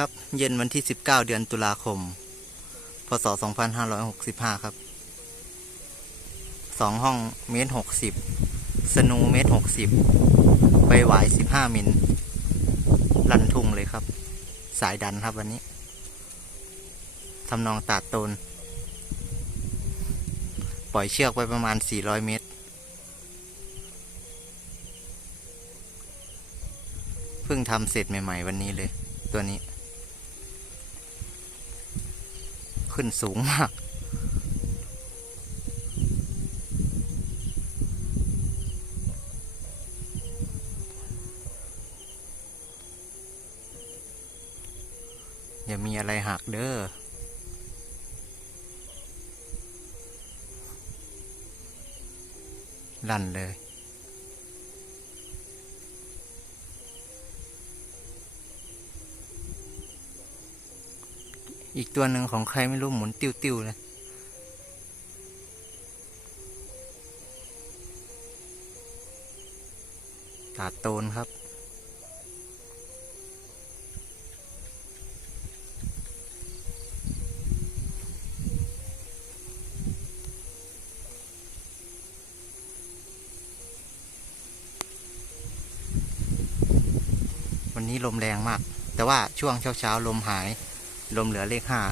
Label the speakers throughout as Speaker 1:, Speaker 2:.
Speaker 1: ครับ เย็นวันที่ 19 เดือนตุลาคม พศ 2565 ครับสองห้องเมตรหกสิบสนูเมตรหกสิบใบหวาย 15 มิล ลันทุ่งเลยครับ สายดันครับวันนี้ ทำนองตาดตน ปล่อยเชือกไปประมาณ 400 เมตรเพิ่งทำเสร็จใหม่ ๆ วันนี้เลย ตัวนี้ ขึ้นสูงมาก อย่ามีอะไรหักเด้อลั่นเลย อีกตัวหนึ่งของใครไม่รู้หมุนติ้วๆเลยตาโตนครับ วันนี้ลมแรงมาก แต่ว่าช่วงเช้าๆ ลมหาย ลมเหลือเลขห้า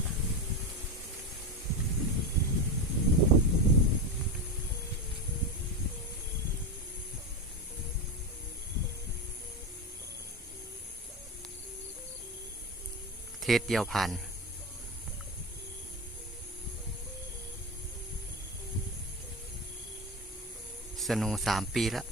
Speaker 1: เทสเดียวผ่านสนูสามปีแล้ว